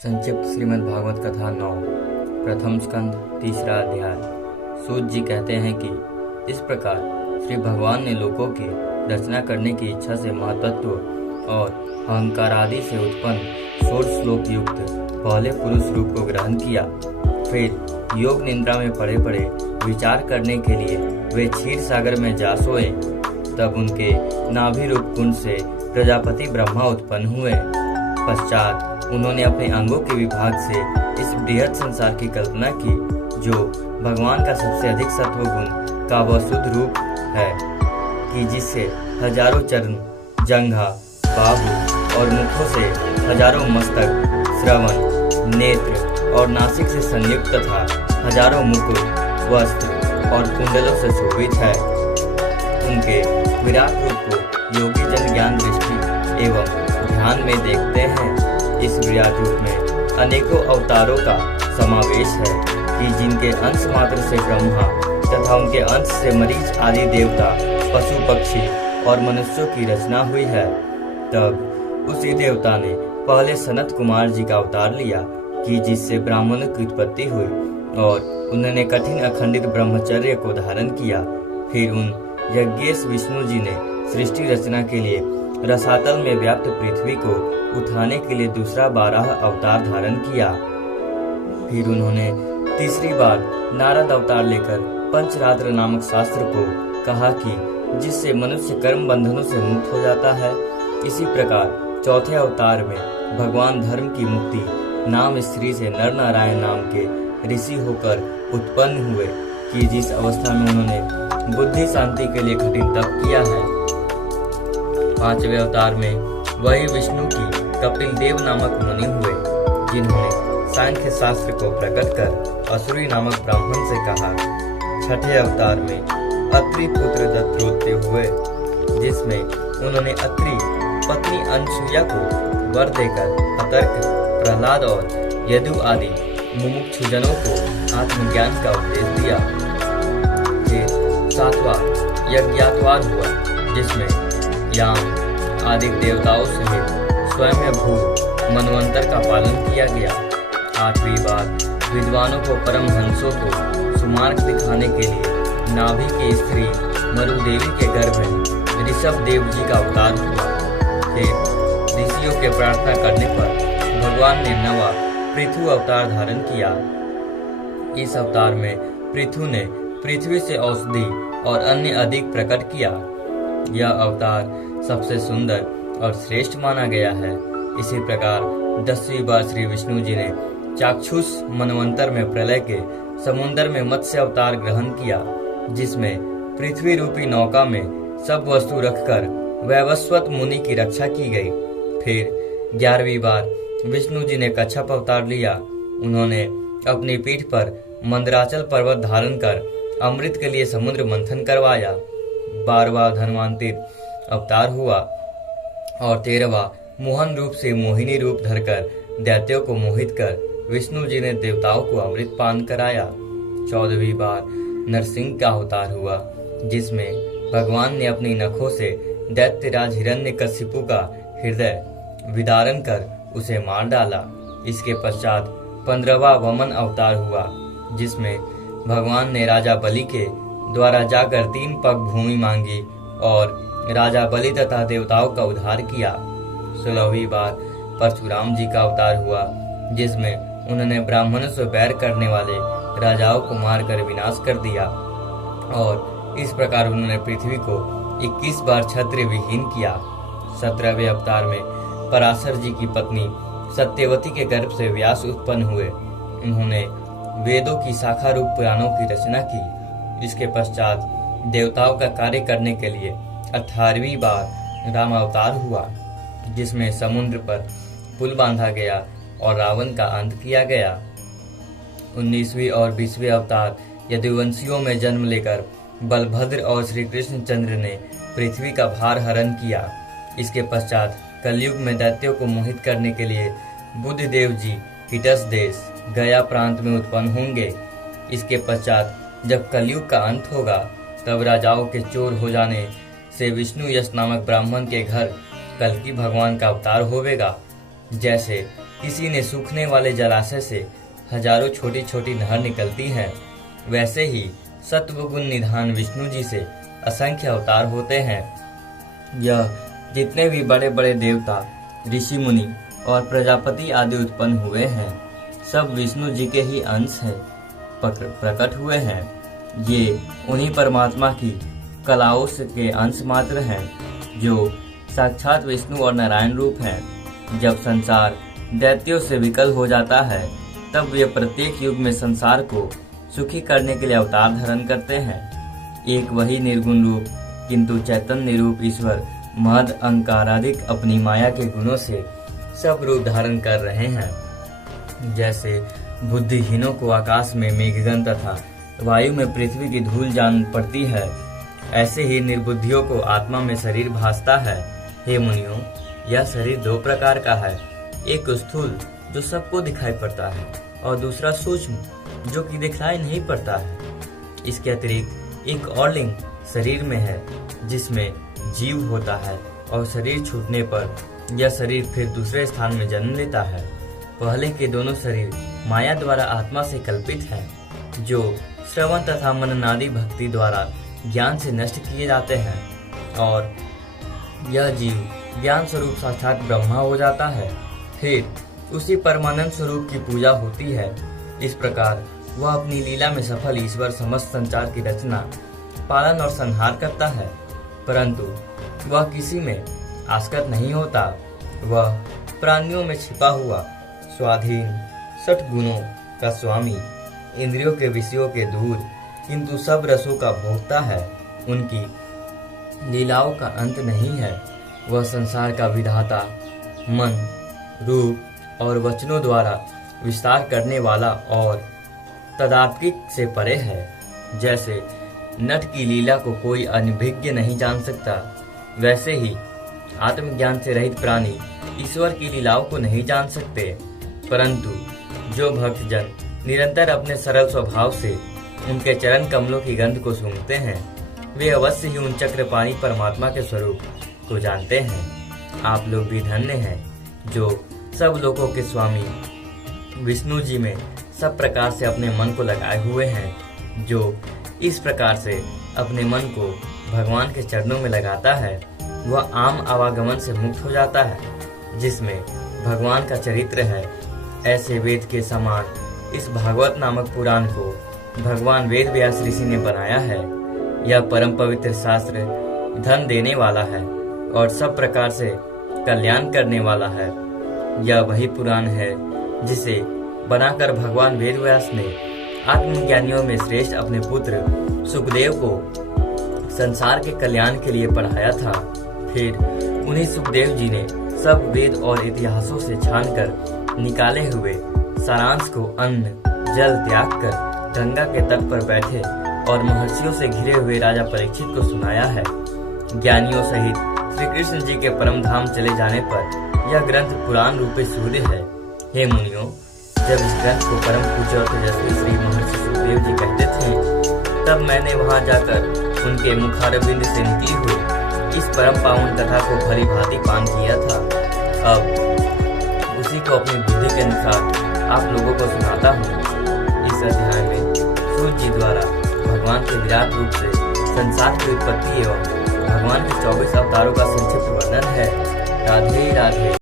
संक्षिप्त श्रीमद् भागवत कथा 9 प्रथम स्कंध तीसरा अध्याय। सूत जी कहते हैं कि इस प्रकार श्री भगवान ने लोकों की रचना करने की इच्छा से महतत्व और अहंकार आदि से उत्पन्न 16 श्लोक युक्त पहले पुरुष रूप को ग्रहण किया। फिर योग निद्रा में पड़े पड़े विचार करने के लिए वे क्षीर सागर में जा सोए। तब उनके नाभि रूप कुंड से प्रजापति ब्रह्मा उत्पन्न हुए। पश्चात उन्होंने अपने अंगों के विभाग से इस बृहद संसार की कल्पना की, जो भगवान का सबसे अधिक सत्व गुण का वह शुद्ध रूप है, कि जिससे हजारों चरण, जंघा, बाहु और मुखों से हजारों मस्तक, श्रवण, नेत्र और नासिक से संयुक्त तथा हजारों मुकुट, वस्त्र और कुंडलों से शोभित है। उनके विराट रूप को योगी जन ज्ञान दृष्टि एवं ध्यान में देखते हैं। इस विराट रूप में अनेकों अवतारों का समावेश है, कि जिनके अंश मात्र से ब्रह्मा तथा उनके अंश से मरीच आदि देवता, पशु पक्षी और मनुष्यों की रचना हुई है। तब उसी देवता ने पहले सनत कुमार जी का अवतार लिया, कि जिससे ब्राह्मणों की उत्पत्ति हुई और उन्होंने कठिन अखंडित ब्रह्मचर्य को धारण किया। फिर उन यज्ञेश विष्णु जी ने सृष्टि रचना के लिए रसातल में व्याप्त पृथ्वी को उठाने के लिए दूसरा 12 अवतार धारण किया। फिर उन्होंने तीसरी बार नारद अवतार लेकर पंचरात्र नामक शास्त्र को कहा, कि जिससे मनुष्य कर्म बंधनों से मुक्त हो जाता है। इसी प्रकार चौथे अवतार में भगवान धर्म की मुक्ति नाम स्त्री से नर नारायण नाम के ऋषि होकर उत्पन्न हुए, कि जिस अवस्था में उन्होंने बुद्धि शांति के लिए कठिन तप किया है। पांचवें अवतार में वही विष्णु की कपिल देव नामक मुनि हुए, जिन्होंने सांख्य शास्त्र को प्रकट कर असुरी नामक ब्राह्मण से कहा। छठे अवतार में अत्रि पुत्र दत्रोत्य हुए, जिसमें उन्होंने अत्रि पत्नी अनसुया को वर देकर अतर्क, प्रहलाद और यदु आदि मुमुक्षुजनों को आत्मज्ञान का उपदेश दिया। फिर सातवां यज्ञात्वार हुआ, जिसमें याम आदि देवताओं सहित स्वयं भू मनवंतर का पालन किया गया। आठवीं बार विद्वानों को परम हंसों को सुमार्ग दिखाने के लिए नाभि की स्त्री मरुदेवी के गर्भ में ऋषभ देव जी का अवतार हुआ। फिर ऋषियों के प्रार्थना करने पर भगवान ने नवा पृथु अवतार धारण किया। इस अवतार में पृथु ने पृथ्वी से औषधि और अन्य अधिक प्रकट किया। यह अवतार सबसे सुंदर और श्रेष्ठ माना गया है। इसी प्रकार 10वीं बार श्री विष्णु जी ने चाक्षुष मनवंतर में प्रलय के समुद्र में मत्स्य अवतार ग्रहण किया, जिसमें पृथ्वी रूपी नौका में सब वस्तु रखकर वैवस्वत मुनि की रक्षा की गई। फिर 11वीं बार विष्णु जी ने कच्छप अवतार लिया। उन्होंने अपनी पीठ पर मंदराचल पर्वत धारण कर अमृत के लिए समुद्र मंथन करवाया। 12वां धन्वंतरि अवतार हुआ और 13वां मोहन रूप से मोहिनी रूप धरकर दैत्यों को मोहित कर विष्णु जी ने देवताओं को अमृत पान कराया। 14वीं बार नरसिंह का अवतार हुआ, जिसमें भगवान ने अपनी नखों से दैत्यराज हिरण्यकशिपु का हृदय विदारण कर उसे मार डाला। इसके पश्चात 15वां वमन अवतार हुआ, जिसमें भगवान ने राजा बलि के द्वारा जाकर 3 पग भूमि मांगी और राजा बलि तथा देवताओं का उद्धार किया। 16वीं बार परशुराम जी का अवतार हुआ, जिसमें उन्होंने ब्राह्मणों से बैर करने वाले राजाओं को मारकर विनाश कर दिया और इस प्रकार उन्होंने पृथ्वी को 21 बार क्षत्रिय विहीन किया। 17वें अवतार में पराशर जी की पत्नी सत्यवती के गर्भ से व्यास उत्पन्न हुए। उन्होंने वेदों की शाखा रूप पुराणों की रचना की। इसके पश्चात देवताओं का कार्य करने के लिए 18वीं बार राम अवतार हुआ, जिसमें समुद्र पर पुल बांधा गया और रावण का अंत किया गया। 19वीं और 20वें अवतार यदुवंशियों में जन्म लेकर बलभद्र और श्री कृष्णचंद्र ने पृथ्वी का भार हरण किया। इसके पश्चात कलयुग में दैत्यों को मोहित करने के लिए बुद्ध देव जी हिटस देश गया प्रांत में उत्पन्न होंगे। इसके पश्चात जब कलयुग का अंत होगा, तब राजाओं के चोर हो जाने से विष्णु यश नामक ब्राह्मण के घर कल्कि भगवान का अवतार होवेगा। जैसे किसी ने सूखने वाले जलाशय से हजारों छोटी छोटी नहर निकलती हैं, वैसे ही सत्वगुण निधान विष्णु जी से असंख्य अवतार होते हैं। यह जितने भी बड़े बड़े देवता, ऋषि मुनि और प्रजापति आदि उत्पन्न हुए हैं, सब विष्णु जी के ही अंश हैं, प्रकट हुए हैं। ये उन्हीं परमात्मा की कलाओं के अंश मात्र हैं, जो साक्षात विष्णु और नारायण रूप हैं। जब संसार दैत्यों से विकल हो जाता है, तब वे प्रत्येक युग में संसार को सुखी करने के लिए अवतार धारण करते हैं। एक वही निर्गुण रूप किंतु चैतन्य रूप ईश्वर महद अहंकारादिक अपनी माया के गुणों से सब रूप धारण कर रहे हैं। जैसे बुद्धिहीनों को आकाश में मेघगन तथा वायु में पृथ्वी की धूल जान पड़ती है, ऐसे ही निर्बुद्धियों को आत्मा में शरीर भासता है। हे मुनियों, यह शरीर दो प्रकार का है, एक स्थूल जो सबको दिखाई पड़ता है और दूसरा सूक्ष्म जो कि दिखलाई नहीं पड़ता है। इसके अतिरिक्त एक और लिंग शरीर में है, जिसमें जीव होता है और शरीर छूटने पर यह शरीर फिर दूसरे स्थान में जन्म लेता है। पहले के दोनों शरीर माया द्वारा आत्मा से कल्पित हैं, जो श्रवण तथा मननादि भक्ति द्वारा ज्ञान से नष्ट किए जाते हैं, और यह जीव ज्ञान स्वरूप साक्षात ब्रह्मा हो जाता है। फिर उसी परमानंद स्वरूप की पूजा होती है। इस प्रकार वह अपनी लीला में सफल ईश्वर समस्त संसार की रचना, पालन और संहार करता है, परंतु वह किसी में आसक्त नहीं होता। वह प्राणियों में छिपा हुआ स्वाधीन 60 गुणों का स्वामी, इंद्रियों के विषयों के दूर किंतु सब रसों का भोक्ता है। उनकी लीलाओं का अंत नहीं है। वह संसार का विधाता, मन, रूप और वचनों द्वारा विस्तार करने वाला और तदात्विक से परे है। जैसे नट की लीला को कोई अनभिज्ञ नहीं जान सकता, वैसे ही आत्मज्ञान से रहित प्राणी ईश्वर की लीलाओं को नहीं जान सकते। परंतु जो भक्तजन निरंतर अपने सरल स्वभाव से उनके चरण कमलों की गंध को सूंघते हैं, वे अवश्य ही उन चक्रपाणी परमात्मा के स्वरूप को जानते हैं। आप लोग भी धन्य हैं, जो सब लोगों के स्वामी विष्णु जी में सब प्रकार से अपने मन को लगाए हुए हैं। जो इस प्रकार से अपने मन को भगवान के चरणों में लगाता है, वह आम आवागमन से मुक्त हो जाता है, जिसमें भगवान का चरित्र है। ऐसे वेद के समान इस भागवत नामक पुराण को भगवान वेद व्यास ऋषि ने बनाया है। यह परम पवित्र शास्त्र धन देने वाला है और सब प्रकार से कल्याण करने वाला है। यह वही पुराण है जिसे बनाकर भगवान वेद व्यास ने आत्मज्ञानियों में श्रेष्ठ अपने पुत्र सुखदेव को संसार के कल्याण के लिए पढ़ाया था। फिर उन्हीं सुखदेव जी ने सब वेद और इतिहासों से छानकर निकाले हुए सारांश को अन्न जल त्याग कर गंगा के तट पर बैठे और महर्षियों से घिरे हुए राजा परीक्षित को सुनाया है। ज्ञानियों सहित श्री कृष्ण जी के परम धाम चले जाने पर यह ग्रंथ पुराण रूपे सूर्य है। हे मुनियों, जब इस ग्रंथ को परम पूज्य और तेजस्वी श्री महर्षि सुखदेव जी कहते थे, तब मैंने वहां जाकर उनके मुखारबिंद से निकली हुई इस परम पावन कथा को भली भांति पान किया था। अब उसी को अपनी बुद्धि के अनुसार आप लोगों को सुनाता हूँ। इस अध्याय में सूर्य जी द्वारा भगवान के विराट रूप से संसार की उत्पत्ति एवं भगवान के 24 अवतारों का संक्षिप्त वर्णन है। राधे राधे।